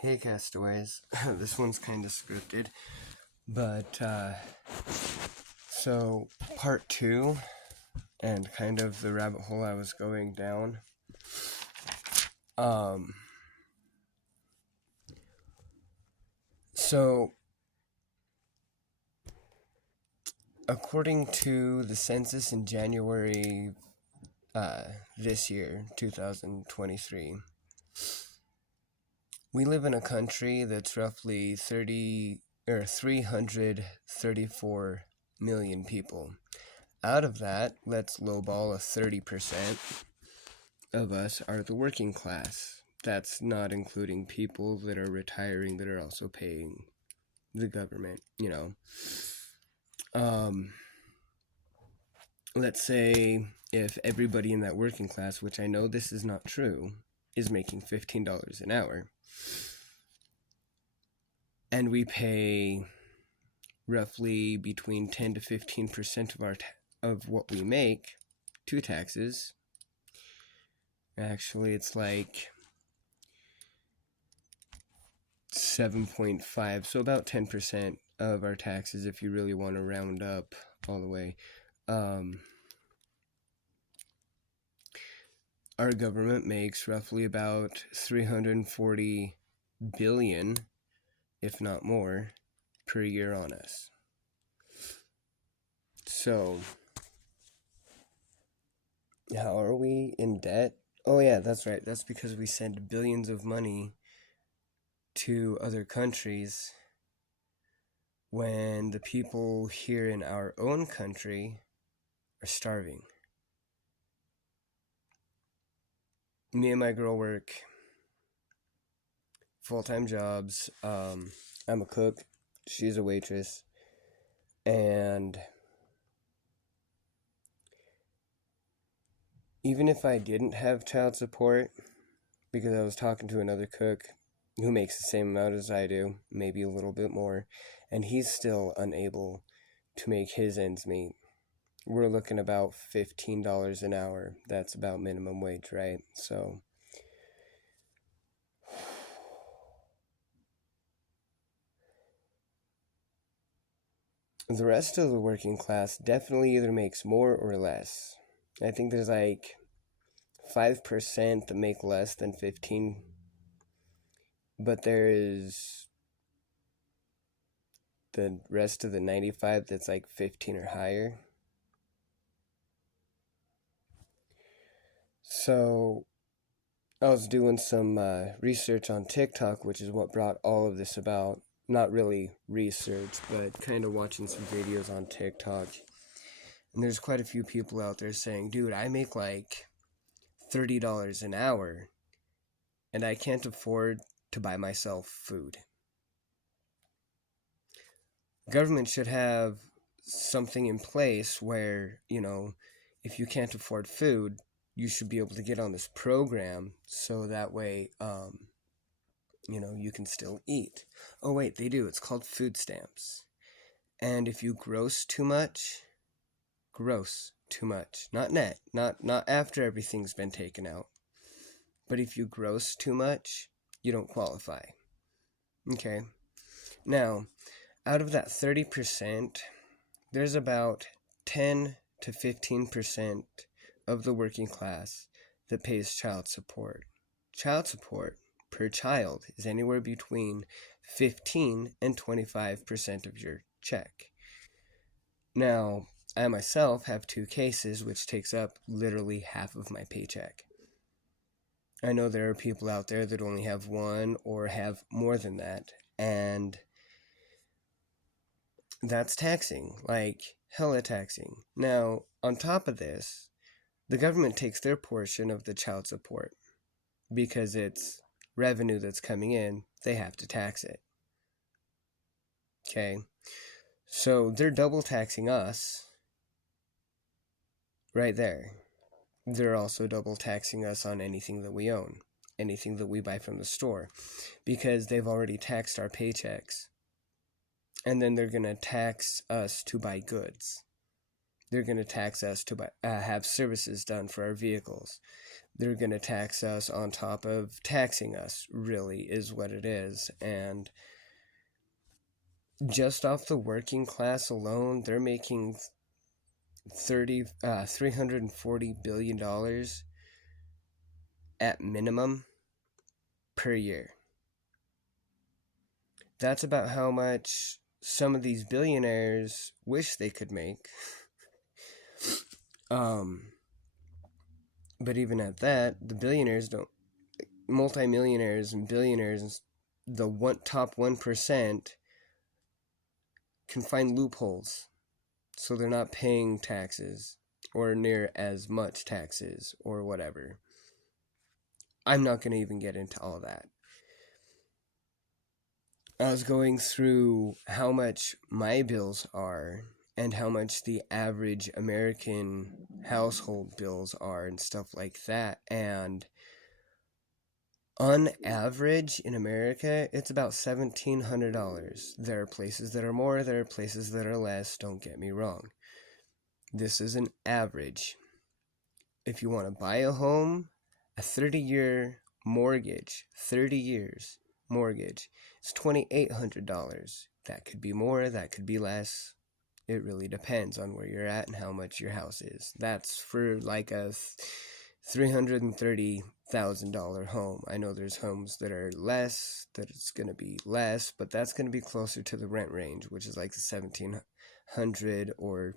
Hey Castaways, this one's kind of scripted, but so part two, and kind of the rabbit hole I was going down. So according to the census in January this year, 2023, we live in a country that's roughly 334 million people. Out of that, let's lowball a 30% of us are the working class. That's not including people that are retiring that are also paying the government, Let's say if everybody in that working class, which I know this is not true, is making $15 an hour, and we pay roughly between 10 to 15% of what we make to taxes. Actually, it's like 7.5, so about 10% of our taxes if you really want to round up all the way. Our government makes roughly about 340 billion, if not more, per year on us. So, how are we in debt? Oh yeah, that's right. That's because we send billions of money to other countries when the people here in our own country are starving. Me and my girl work full-time jobs. I'm a cook, she's a waitress, and even if I didn't have child support, because I was talking to another cook who makes the same amount as I do, maybe a little bit more, and he's still unable to make his ends meet. We're looking about $15 an hour. That's about minimum wage, right? So the rest of the working class definitely either makes more or less. I think there's like 5% that make less than 15, but there is the rest of the 95 that's like 15 or higher. So I was doing some research on TikTok, which is what brought all of this about. Not really research, but kind of watching some videos on TikTok. And there's quite a few people out there saying, dude, I make like $30 an hour, and I can't afford to buy myself food. Government should have something in place where, if you can't afford food, you should be able to get on this program so that way, you can still eat. Oh, wait, they do. It's called food stamps. And if you gross too much, not net, not after everything's been taken out, but if you gross too much, you don't qualify. Okay. Now, out of that 30%, there's about 10 to 15% of the working class that pays child support. Child support per child is anywhere between 15 and 25% of your check. Now, I myself have 2 cases, which takes up literally half of my paycheck. I know there are people out there that only have 1 or have more than that, and that's taxing, like hella taxing. Now, on top of this, the government takes their portion of the child support because it's revenue that's coming in, they have to tax it. Okay? So they're double taxing us right there. They're also double taxing us on anything that we own, anything that we buy from the store, because they've already taxed our paychecks. And then they're going to tax us to buy goods. They're going to tax us to have services done for our vehicles. They're going to tax us on top of taxing us, really, is what it is. And just off the working class alone, they're making $340 billion at minimum per year. That's about how much some of these billionaires wish they could make. But even at that, the billionaires don't, multimillionaires and billionaires, the top 1% can find loopholes. So they're not paying taxes or near as much taxes or whatever. I'm not going to even get into all that. I was going through how much my bills are and how much the average American household bills are and stuff like that. And on average in America, it's about $1,700. There are places that are more, there are places that are less, don't get me wrong. This is an average. If you want to buy a home, a 30-year mortgage, 30 years mortgage, it's $2,800. That could be more, that could be less. It really depends on where you're at and how much your house is. That's for like a $330,000 home. I know there's homes that are less, that it's going to be less, but that's going to be closer to the rent range, which is like the $1,700 or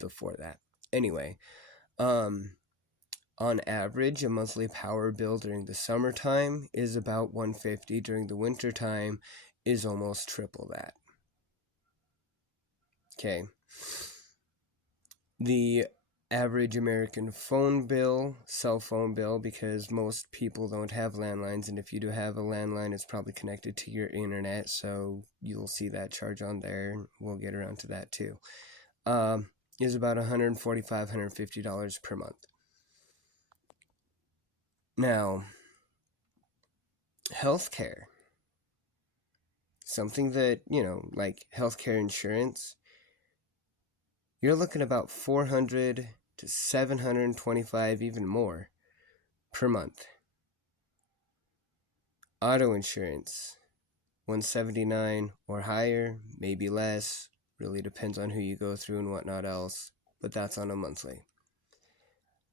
before that. Anyway, on average, a monthly power bill during the summertime is about $150. During the wintertime is almost triple that. Okay. The average American phone bill, cell phone bill, because most people don't have landlines, and if you do have a landline, it's probably connected to your internet, so you'll see that charge on there. We'll get around to that too. Is about $145, $150 per month. Now, healthcare. Something that, like healthcare insurance, you're looking about $400 to $725, even more, per month. Auto insurance, $179 or higher, maybe less. Really depends on who you go through and whatnot else, but that's on a monthly.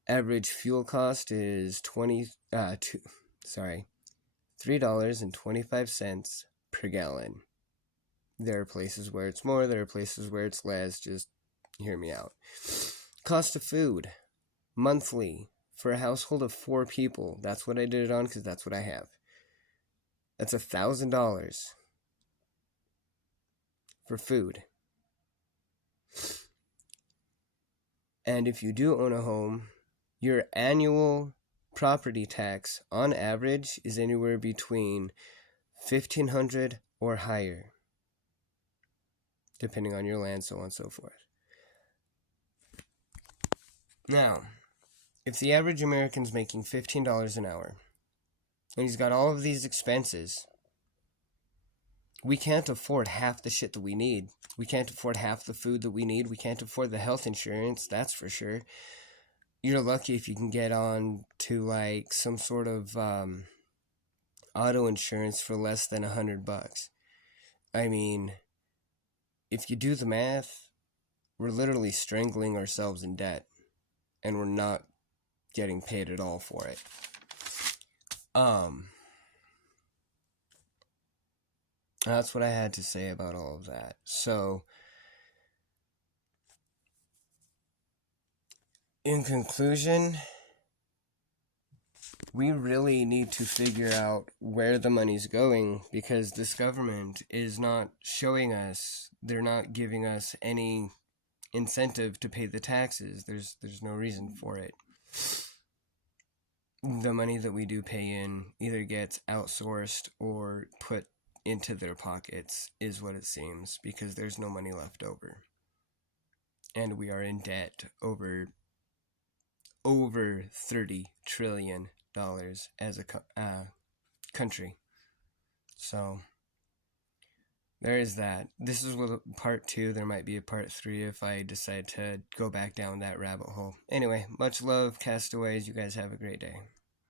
Average fuel cost is $3.25 per gallon. There are places where it's more, there are places where it's less, just hear me out. Cost of food, monthly, for a household of 4 people, that's what I did it on because that's what I have. That's $1,000 for food. And if you do own a home, your annual property tax on average is anywhere between $1,500 or higher, depending on your land, so on and so forth. Now, if the average American's making $15 an hour, and he's got all of these expenses, we can't afford half the shit that we need. We can't afford half the food that we need. We can't afford the health insurance, that's for sure. You're lucky if you can get on to like some sort of auto insurance for less than $100. I mean, if you do the math, we're literally strangling ourselves in debt, and we're not getting paid at all for it. That's what I had to say about all of that. So, in conclusion, we really need to figure out where the money's going, because this government is not showing us, they're not giving us any incentive to pay the taxes. There's no reason for it. The money that we do pay in either gets outsourced or put into their pockets, is what it seems, because there's no money left over. And we are in debt over $30 trillion as a country. So, there is that. This is part 2. There might be a part 3 if I decide to go back down that rabbit hole. Anyway, much love, castaways. You guys have a great day.